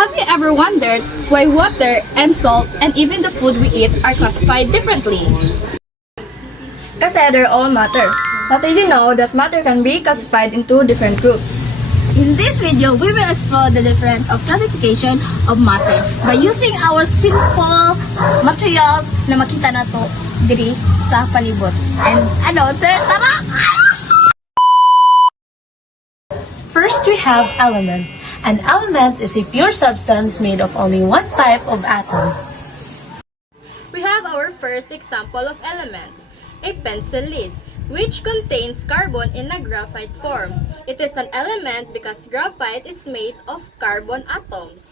Have you ever wondered why water and salt and even the food we eat are classified differently? Kasi they're all matter. But did you know that matter can be classified into different groups? In this video, we will explore the difference of classification of matter by using our simple materials na makita na to diri sa palibot. And ano, sir, tara! First, we have elements. An element is a pure substance made of only one type of atom. We have our first example of elements, a pencil lead, which contains carbon in a graphite form. It is an element because graphite is made of carbon atoms.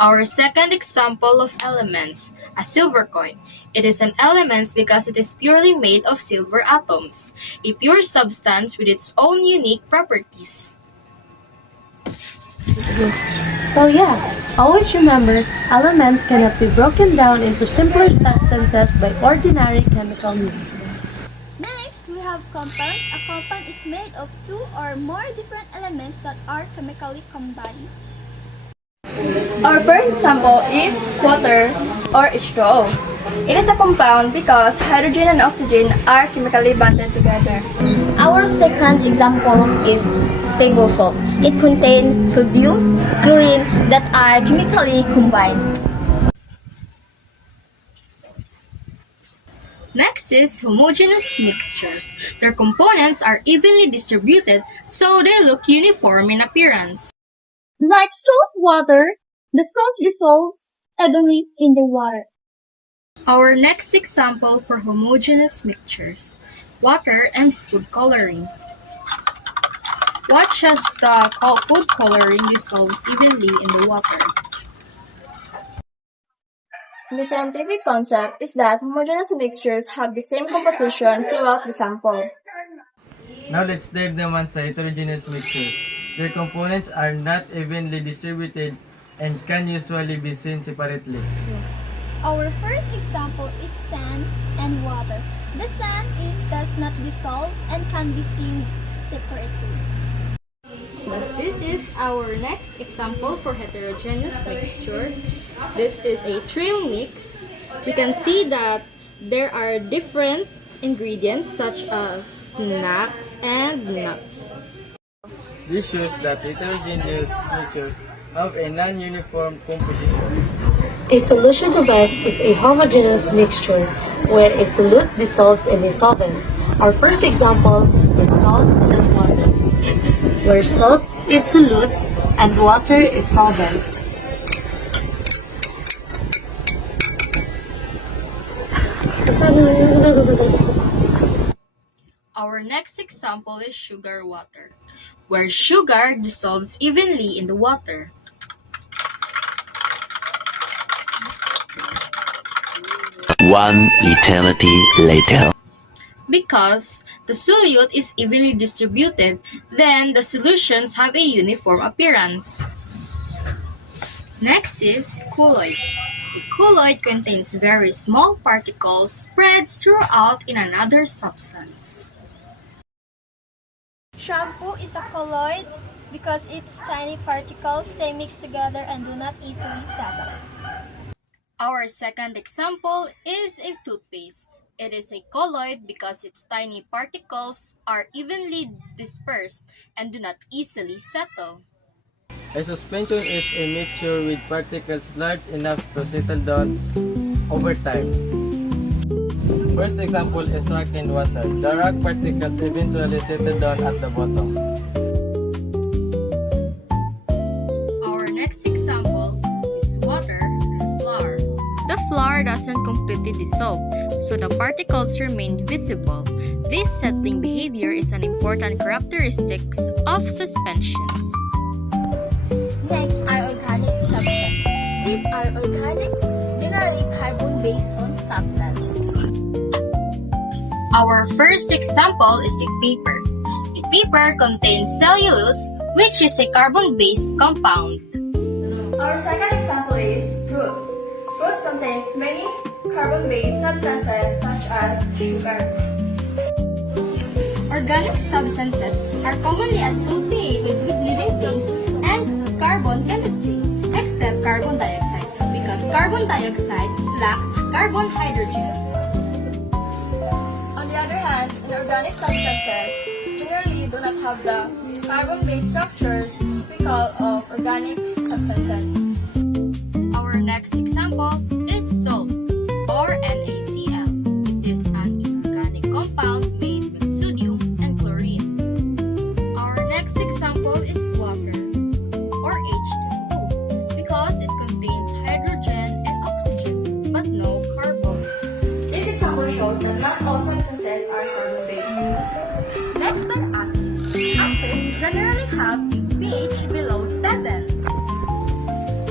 Our second example of elements, a silver coin. It is an element because it is purely made of silver atoms, a pure substance with its own unique properties. So yeah, always remember, elements cannot be broken down into simpler substances by ordinary chemical means. Next, we have compounds. A compound is made of two or more different elements that are chemically combined. Our first example is water or H2O. It is a compound because hydrogen and oxygen are chemically bonded together. Our second example is stable salt. It contains sodium, chlorine that are chemically combined. Next is homogeneous mixtures. Their components are evenly distributed so they look uniform in appearance. Like salt water, the salt dissolves evenly in the water. Our next example for homogeneous mixtures, water and food coloring. Watch as the food coloring dissolves evenly in the water. The scientific concept is that homogeneous mixtures have the same composition throughout the sample. Now let's dive naman sa heterogeneous mixtures. Their components are not evenly distributed and can usually be seen separately. Our first example is sand and water. The sand does not dissolve and can be seen separately. This is our next example for heterogeneous mixture. This is a trail mix. We can see that there are different ingredients such as snacks and nuts. This shows that heterogeneous mixtures have a non-uniform composition. A solution to that is a homogeneous mixture where a solute dissolves in a solvent. Our first example is salt and water, where salt is solute and water is solvent. Our next example is sugar water, where sugar dissolves evenly in the water. One eternity later. Because the solute is evenly distributed, then the solutions have a uniform appearance. Next is colloid. A colloid contains very small particles spread throughout in another substance. Shampoo is a colloid because its tiny particles stay mixed together and do not easily settle. Our second example is a toothpaste. It is a colloid because its tiny particles are evenly dispersed and do not easily settle. A suspension is a mixture with particles large enough to settle down over time. First example is rock and water. The rock particles eventually settle down at the bottom. Our next example is water and flour. The flour doesn't completely dissolve, so the particles remain visible. This settling behavior is an important characteristic of suspensions. Next are organic substances. These are organic, generally carbon-based on substance. Our first example is a paper. A paper contains cellulose, which is a carbon-based compound. Our second example is fruits. Fruits contains many carbon-based substances such as sugars. Organic substances are commonly associated with living things and carbon chemistry. carbon dioxide because carbon dioxide lacks carbon hydrogen. On the other hand, inorganic substances generally do not have the carbon-based structures typical of organic substances. Our next example is salt or NaCl. It is an inorganic compound made with sodium and chlorine. Our next example is water or H2O because it contains hydrogen and oxygen but no carbon. This example shows that not all substances are carbon-based. Next are acids. Acids generally have a pH below 7.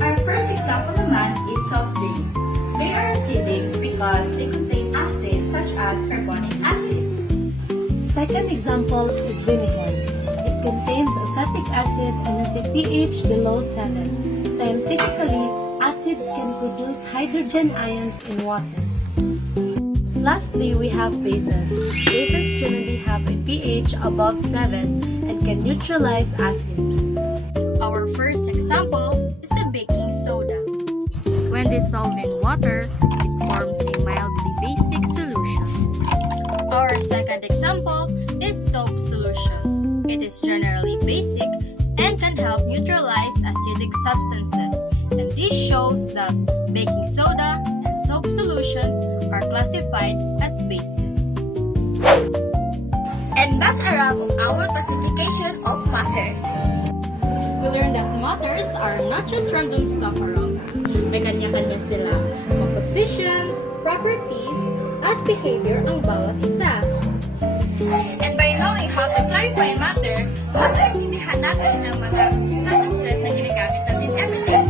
Our first example naman is soft drinks. They are acidic because they contain acids such as carbonic acid. Second example is vinegar. It contains acetic acid and has a pH below 7. Scientifically, acids can produce hydrogen ions in water. Lastly, we have bases. Bases generally have a pH above 7 and can neutralize acids. Our first example is a baking soda. When dissolved in water, it forms a mildly basic solution. Our second example is soap solution. It is generally basic and can help neutralize acidic substances. And this shows that baking soda and soap solutions are classified as bases. And that's a wrap of our classification of matter. We learned that matters are not just random stuff around us. May kanya-kanya sila composition, properties, at behavior ang bawat isa. And by knowing how to clarify matter, mas naintindihan natin ang mga substances na ginagamit natin everyday.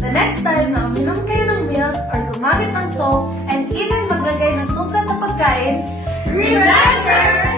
The next time na uminom kayo ng milk or gumamit ng soap and even maglagay ng suka sa pagkain, Remember!